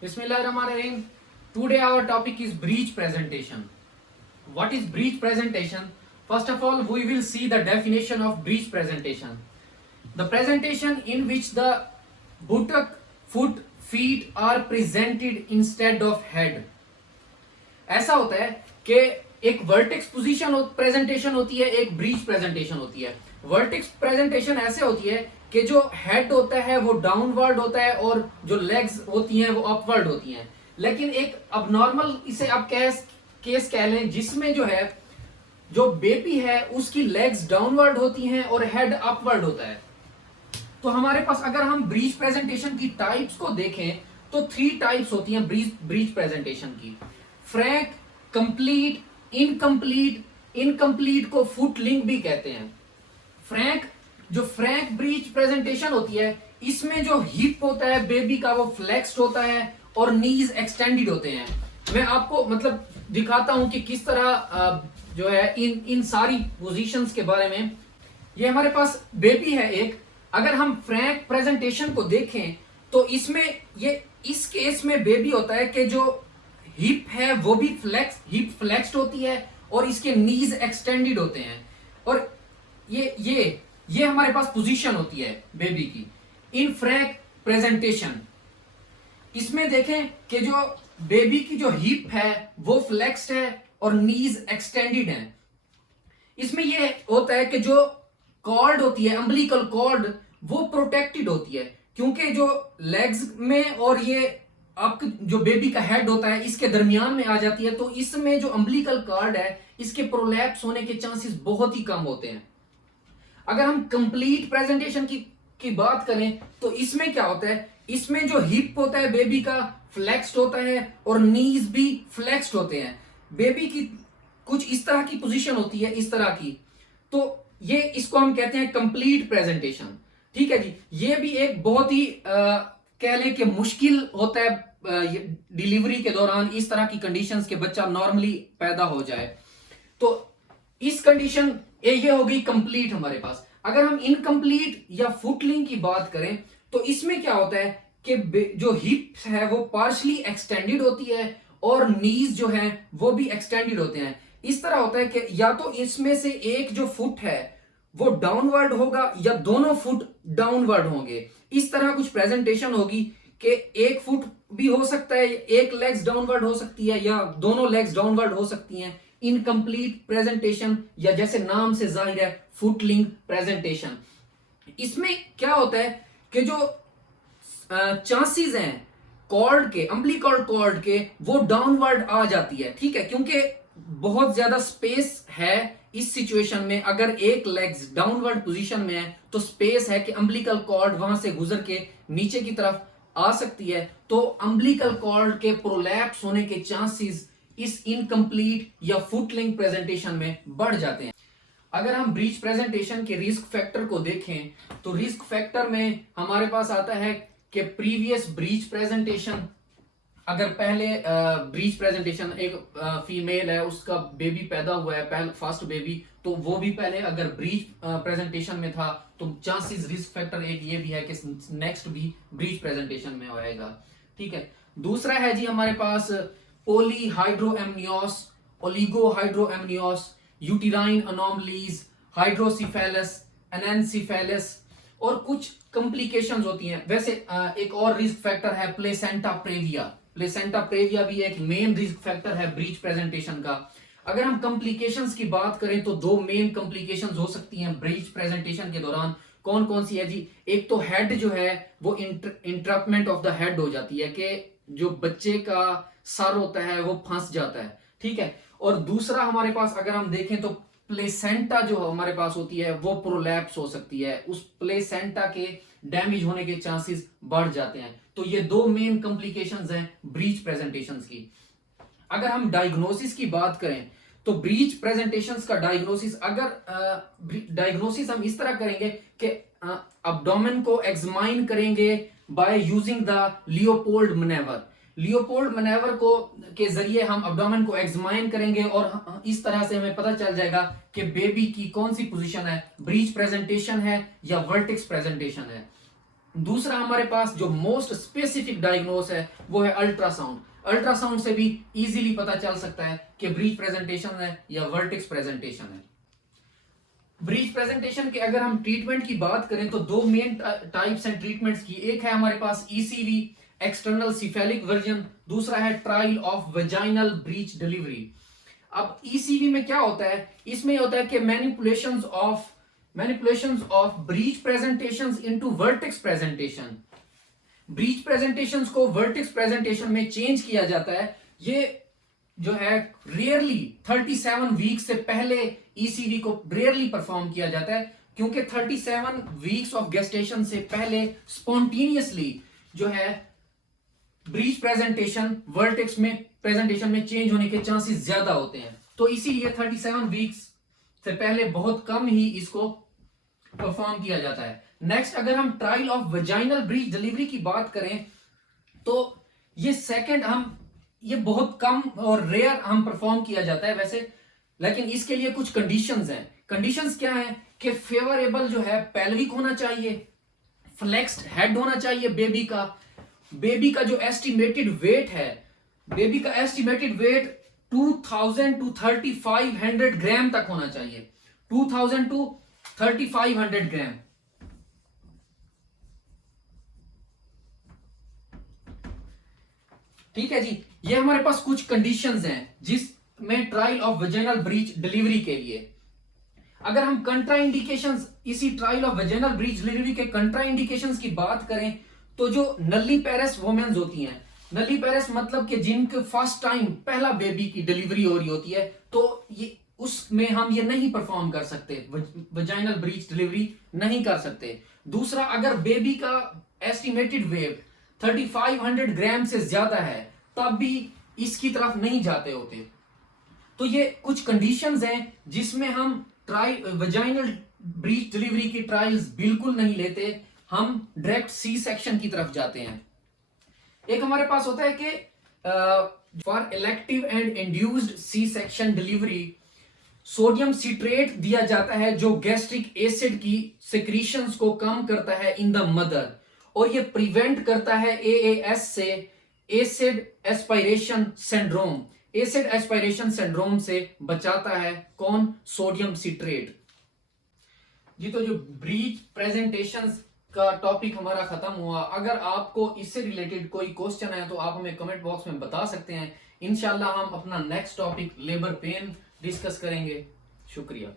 Bismillahirrahmanirrahim. Today our topic is breech presentation. What is breech presentation? First of all, we will see the definition of breech presentation. The presentation in which the buttock, foot, feet are presented instead of head. ऐसा होता है कि एक vertex position presentation होती है, एक breech presentation होती है. वर्टेक्स प्रेजेंटेशन ऐसे होती है कि जो हेड होता है वो डाउनवर्ड होता है और जो लेग्स होती हैं वो अपवर्ड होती हैं. लेकिन एक अब नॉर्मल इसे आप केस कह लें जिसमें जो है जो बेबी है उसकी लेग्स डाउनवर्ड होती हैं और हेड अपवर्ड होता है. तो हमारे पास अगर हम ब्रीच प्रेजेंटेशन की टाइप्स को देखें तो 3 टाइप्स होती हैं ब्रीच प्रेजेंटेशन की. Frank, complete, incomplete. इनकम्प्लीट को फुट लिंक भी कहते हैं. फ्रैंक ब्रीच प्रेजेंटेशन होती है, इसमें जो हिप होता है बेबी का वो फ्लेक्स्ड होता है और नीज एक्सटेंडेड होते हैं. मैं आपको मतलब दिखाता हूं कि किस तरह जो है इन सारी पोजीशंस के बारे में. ये हमारे पास बेबी है एक. अगर हम फ्रैंक प्रेजेंटेशन को देखें तो इसमें ये इस केस में बेबी होता है कि जो हिप है वो भी हिप फ्लेक्स्ड होती है और इसके नीज एक्सटेंडेड होते हैं. और ये हमारे पास पोजीशन होती है बेबी की इन फ्रैंक प्रेजेंटेशन. इसमें देखें कि जो बेबी की जो हिप है वो फ्लेक्स्ड है और नीज एक्सटेंडेड है. इसमें ये होता है कि जो कॉर्ड होती है अम्बिलिकल कॉर्ड वो प्रोटेक्टेड होती है क्योंकि जो लेग्स में और ये आपका जो बेबी का हेड होता है इसके दरमियान में आ जाती है. तो इसमें जो अम्बिलिकल कॉर्ड है इसके प्रोलैप्स होने के चांसेस बहुत ही कम होते हैं. अगर हम कंप्लीट प्रेजेंटेशन की बात करें तो इसमें क्या होता है, इसमें जो हिप होता है बेबी का फ्लेक्स्ड होता है और नीज भी फ्लेक्स्ड होते हैं. बेबी की कुछ इस तरह की पोजीशन होती है, इस तरह की. तो ये इसको हम कहते हैं कंप्लीट प्रेजेंटेशन. ठीक है जी. ये भी एक बहुत ही कह लें कि मुश्किल होता है डिलीवरी के दौरान इस तरह की कंडीशंस के बच्चा नॉर्मली पैदा हो जाए. तो इस कंडीशन ये हो गई कंप्लीट हमारे पास. अगर हम इनकम्प्लीट या फुटलिंग की बात करें तो इसमें क्या होता है कि जो हिप है वो पार्शली एक्सटेंडेड होती है और नीज जो है वो भी एक्सटेंडेड होते हैं. इस तरह होता है कि या तो इसमें से एक जो फुट है वो डाउनवर्ड होगा या दोनों फुट डाउनवर्ड होंगे. इस तरह कुछ प्रेजेंटेशन होगी कि एक फुट भी हो सकता है, एक लेग्स डाउनवर्ड हो सकती है या दोनों लेग्स डाउनवर्ड हो सकती हैं. इनकम्प्लीट प्रेजेंटेशन या जैसे नाम से जाहिर है फुटलिंग प्रेजेंटेशन. इसमें क्या होता है कि जो चांसेस हैं कॉर्ड के अम्बिलिकल कॉर्ड के वो डाउनवर्ड आ जाती है. ठीक है, क्योंकि बहुत ज्यादा स्पेस है इस सिचुएशन में. अगर एक लेग्स डाउनवर्ड पोजीशन में है तो स्पेस है कि अम्बिलिकल कॉर्ड वहां से गुजर के नीचे की तरफ आ सकती है. तो अम्बिलिकल कॉर्ड के प्रोलैप्स होने के चांसेस इस इनकम्प्लीट या फुटलिंग प्रेजेंटेशन में बढ़ जाते हैं. अगर हम ब्रीच प्रेजेंटेशन के रिस्क फैक्टर को देखें तो रिस्क फैक्टर में हमारे पास आता है कि प्रीवियस ब्रीच प्रेजेंटेशन. अगर पहले ब्रीच प्रेजेंटेशन एक फीमेल है उसका बेबी पैदा हुआ है पहले फर्स्ट बेबी, तो वो भी पहले अगर ब्रीच प्रेजेंटेशन में था तो चांसेस रिस्क फैक्टर एक ये भी है कि नेक्स्ट भी ब्रीच प्रेजेंटेशन में होएगा. ठीक है. दूसरा है जी हमारे पास पॉलीहाइड्रोएमनियोस, ओलिगोहाइड्रोएमनियोस, यूटेराइन अनोमलीज, हाइड्रोसिफेलस, एनेंसिफेलस और कुछ कॉम्प्लिकेशंस होती हैं. वैसे एक और रिस्क फैक्टर है प्लेसेंटा प्रेविया. प्लेसेंटा प्रेविया भी एक मेन रिस्क फैक्टर है ब्रीच प्रेजेंटेशन का. अगर हम कॉम्प्लिकेशंस की बात करें तो 2 मेन कॉम्प्लिकेशंस हो सकती हैं ब्रीच प्रेजेंटेशन के दौरान. कौन कौन सी है जी? एक तो हेड जो है वो इंटरप्टमेंट ऑफ द हेड हो जाती है कि जो बच्चे का सर होता है वो फंस जाता है. ठीक है. और दूसरा हमारे पास अगर हम देखें तो प्लेसेंटा जो हमारे पास होती है वो प्रोलैप्स हो सकती है. उस प्लेसेंटा के डैमेज होने के चांसेस बढ़ जाते हैं. तो ये 2 मेन कॉम्प्लिकेशंस हैं ब्रीच प्रेजेंटेशंस की. अगर हम डायग्नोसिस की बात करें तो ब्रीच प्रेजेंटेशंस का डायग्नोसिस हम इस तरह करेंगे कि एब्डोमेन को एग्जामाइन करेंगे by using the Leopold manoeuvre. Leopold manoeuvre को के जरिए हम एब्डोमेन को एग्जामाइन करेंगे और इस तरह से हमें पता चल जाएगा कि बेबी की कौन सी पोजीशन है, ब्रीच प्रेजेंटेशन है या वर्टेक्स प्रेजेंटेशन है. दूसरा हमारे पास जो मोस्ट स्पेसिफिक डायग्नोस है वो है अल्ट्रासाउंड। अल्ट्रासाउंड से भी इजीली पता चल सकता है कि ब्रीच प्रेजेंटेशन है या वर्टेक्स प्रेजेंटेशन है। ब्रीच प्रेजेंटेशन के अगर हम ट्रीटमेंट की बात करें तो दो मेन टाइप्स हैं ट्रीटमेंट्स की। एक है हमारे पास ईसीवी एक्सटर्नल सिफेलिक वर्जन, दूसरा है trial of vaginal breach delivery. अब ईसीवी में क्या होता है, इसमें होता है कि manipulations of breach presentations into vertex presentation. Breach presentations को वर्टेक्स प्रेजेंटेशन में चेंज किया जाता है। ये जो है रेयरली 37 वीक से पहले ईसीवी को रेयरली परफॉर्म किया जाता है, क्योंकि 37 वीक्स ऑफ गेस्टेशन से पहले स्पॉन्टेनियसली जो है ब्रीच प्रेजेंटेशन वर्टेक्स में प्रेजेंटेशन में चेंज होने के चांसेस ज्यादा होते हैं। तो इसीलिए 37 वीक्स से पहले बहुत कम ही इसको परफॉर्म किया जाता है। नेक्स्ट, अगर हम trial of vaginal breach delivery की बात करें तो ये बहुत कम और रेयर हम परफॉर्म किया जाता है वैसे, लेकिन इसके लिए कुछ कंडीशंस हैं। कंडीशंस क्या हैं कि फेवरेबल जो है पेल्विक होना चाहिए, फ्लेक्स्ड हेड होना चाहिए बेबी का जो एस्टिमेटेड वेट है, बेबी का एस्टिमेटेड वेट 2000 टू 3500 ग्राम तक होना चाहिए। 2000 टू 3500 ग्राम। ठीक है जी, ये हमारे पास कुछ कंडीशंस हैं जिसमें trial of vaginal breach delivery के लिए। अगर हम कंट्रा इंडिकेशंस, इसी trial of vaginal breach delivery के कंट्रा इंडिकेशंस की बात करें तो जो नल्ली पेरेस वुमेन्स होती हैं, नल्ली पेरेस मतलब कि जिनके फर्स्ट टाइम पहला बेबी की डिलीवरी हो रही होती है, तो ये उसमें हम ये नहीं परफॉर्म कर सकते, वेजाइनल ब्रीच डिलीवरी नहीं कर सकते। दूसरा, अगर बेबी का एस्टिमेटेड वेट 3500 ग्राम से ज्यादा है तब भी इसकी तरफ नहीं जाते होते। तो ये कुछ कंडीशंस हैं जिसमें हम वेजाइनल ब्रीच डिलीवरी की ट्रायल्स बिल्कुल नहीं लेते, हम डायरेक्ट सी सेक्शन की तरफ जाते हैं। एक हमारे पास होता है कि for elective and induced C section delivery sodium citrate दिया जाता है जो गैस्ट्रिक एसिड की सिक्रीशंस को कम करता है इन द मदर, और ये प्रिवेंट करता है एएएस से, acid aspiration syndrome. Acid aspiration syndrome से बचाता है कौन? Sodium citrate. जी, तो जो ब्रीच प्रेजेंटेशंस का टॉपिक हमारा खत्म हुआ। अगर आपको इससे रिलेटेड कोई क्वेश्चन है तो आप हमें कमेंट बॉक्स में बता सकते हैं। इंशाल्लाह हम अपना next topic labour pain discuss करेंगे। शुक्रिया।